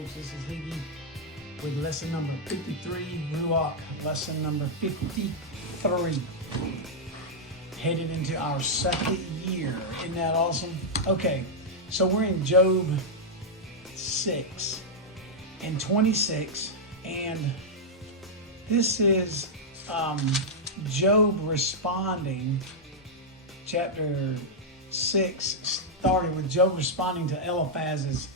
folks. This is Higgy with lesson number 53, Ruach lesson number 53. Headed into our second year. Isn't that awesome? Okay, so we're in Job 6 and 26, and this is Job responding. Chapter 6 started with Job responding to Eliphaz's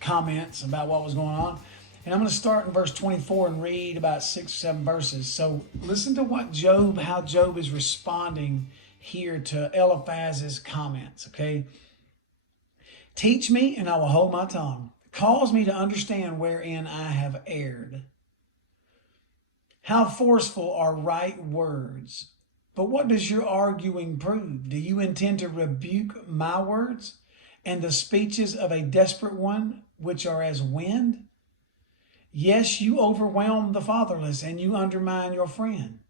comments about what was going on. And I'm going to start in verse 24 and read about 6 or 7 verses. So listen to how Job is responding here to Eliphaz's comments, okay? Teach me and I will hold my tongue. Cause me to understand wherein I have erred. How forceful are right words. But what does your arguing prove? Do you intend to rebuke my words and the speeches of a desperate one, which are as wind? Yes, you overwhelm the fatherless and you undermine your friend.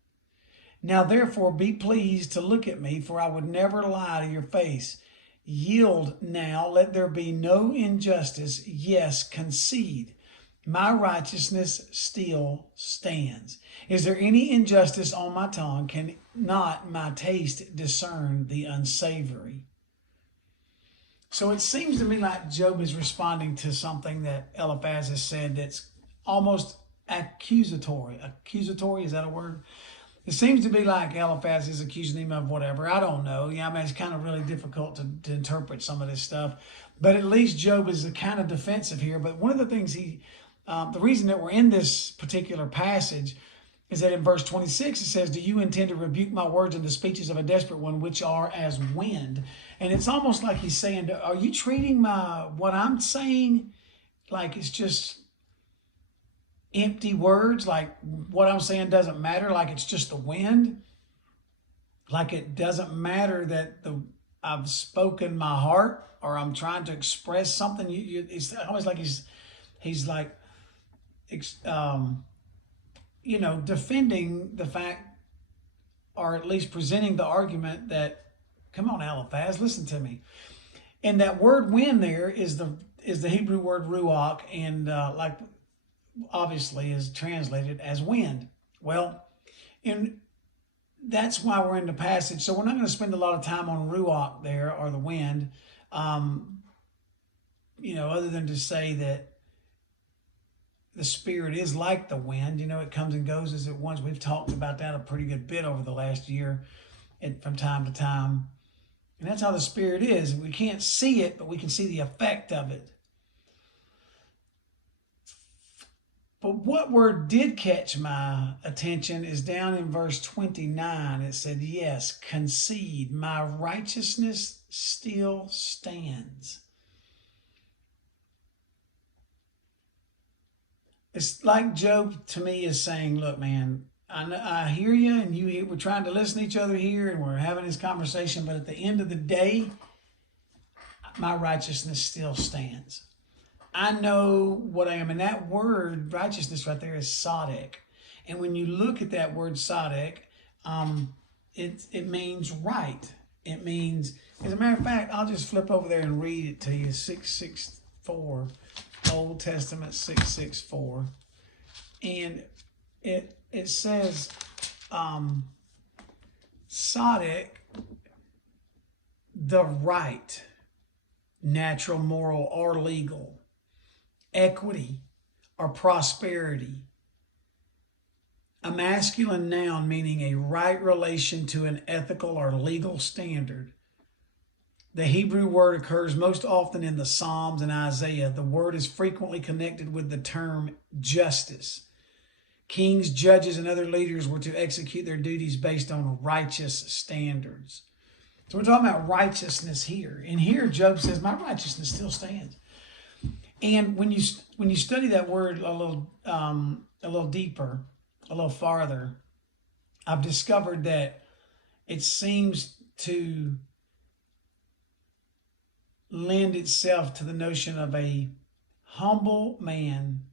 Now therefore be pleased to look at me, for I would never lie to your face. Yield now, let there be no injustice. Yes, concede. My righteousness still stands. Is there any injustice on my tongue? Can not my taste discern the unsavory? So it seems to me like Job is responding to something that Eliphaz has said that's almost accusatory. Accusatory, is that a word? It seems to be like Eliphaz is accusing him of whatever. I don't know. Yeah, I mean, it's kind of really difficult to interpret some of this stuff. But at least Job is kind of defensive here. But one of the things the reason that we're in this particular passage is that in verse 26 it says, do you intend to rebuke my words and the speeches of a desperate one, which are as wind? And it's almost like he's saying, are you treating what I'm saying like it's just empty words, like what I'm saying doesn't matter, like it's just the wind, like it doesn't matter that I've spoken my heart or I'm trying to express something? It's always like he's like, defending the fact, or at least presenting the argument that, come on, Eliphaz, listen to me. And that word wind there is the Hebrew word ruach, and like obviously is translated as wind. Well, and that's why we're in the passage. So we're not going to spend a lot of time on ruach there, or the wind, other than to say that the Spirit is like the wind. It comes and goes as it wants. We've talked about that a pretty good bit over the last year from time to time. And that's how the Spirit is. We can't see it, but we can see the effect of it. But what word did catch my attention is down in verse 29. It said, yes, concede, my righteousness still stands. It's like Job to me is saying, look, man, I hear you, and we're trying to listen to each other here, and we're having this conversation, but at the end of the day, my righteousness still stands. I know what I am. And that word righteousness right there is tzaddik. And when you look at that word tzaddik, it means right. It means, as a matter of fact, I'll just flip over there and read it to you. 664, Old Testament 664. And it says, tzaddik, the right, natural, moral, or legal, equity or prosperity. A masculine noun meaning a right relation to an ethical or legal standard. The Hebrew word occurs most often in the Psalms and Isaiah. The word is frequently connected with the term justice. Kings, judges, and other leaders were to execute their duties based on righteous standards. So we're talking about righteousness here. And here Job says, my righteousness still stands. And when you study that word a little deeper, a little farther, I've discovered that it seems to lend itself to the notion of a humble man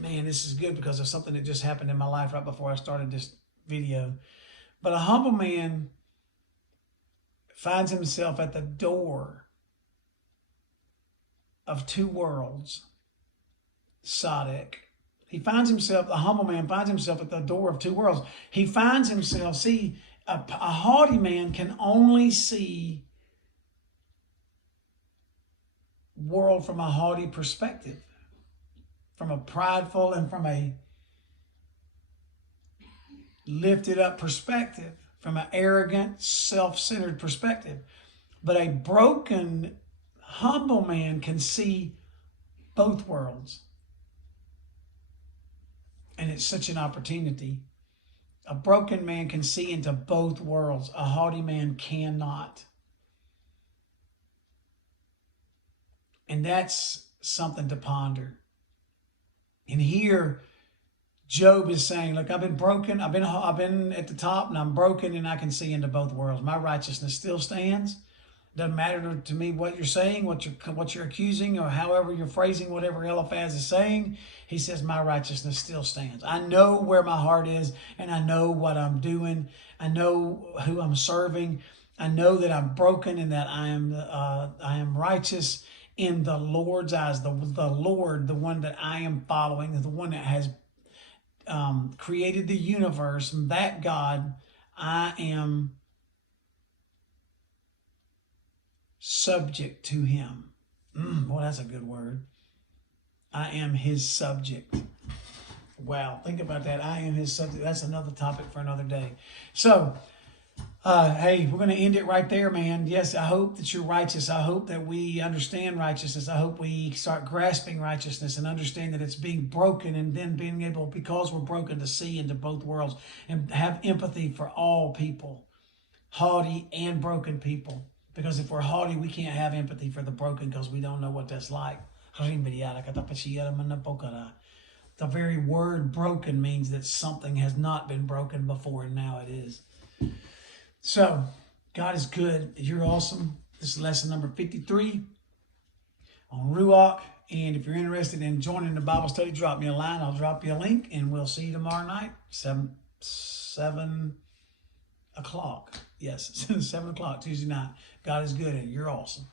man, this is good because of something that just happened in my life right before I started this video. But a humble man finds himself at the door of two worlds, Sadek. The humble man finds himself at the door of two worlds. He finds himself, see, a haughty man can only see world from a haughty perspective, from a prideful and from a lifted up perspective, from an arrogant, self-centered perspective. But a broken, humble man can see both worlds. And it's such an opportunity. A broken man can see into both worlds. A haughty man cannot. And that's something to ponder. And here, Job is saying, look, I've been broken. I've been at the top and I'm broken and I can see into both worlds. My righteousness still stands. Doesn't matter to me what you're saying, what you're accusing, or however you're phrasing whatever Eliphaz is saying. He says, my righteousness still stands. I know where my heart is, and I know what I'm doing. I know who I'm serving. I know that I'm broken and that I am righteous in the Lord's eyes. The Lord, the one that I am following, the one that has created the universe, that God, I am subject to him. Well, that's a good word. I am his subject. Wow, think about that. I am his subject. That's another topic for another day. So, hey, we're going to end it right there, man. Yes, I hope that you're righteous. I hope that we understand righteousness. I hope we start grasping righteousness and understand that it's being broken, and then being able, because we're broken, to see into both worlds and have empathy for all people, haughty and broken people. Because if we're haughty, we can't have empathy for the broken because we don't know what that's like. The very word broken means that something has not been broken before and now it is. So, God is good. You're awesome. This is lesson number 53 on Ruach. And if you're interested in joining the Bible study, drop me a line. I'll drop you a link, and we'll see you tomorrow night, 7 o'clock. Yes, 7 o'clock Tuesday night. God is good, and you're awesome.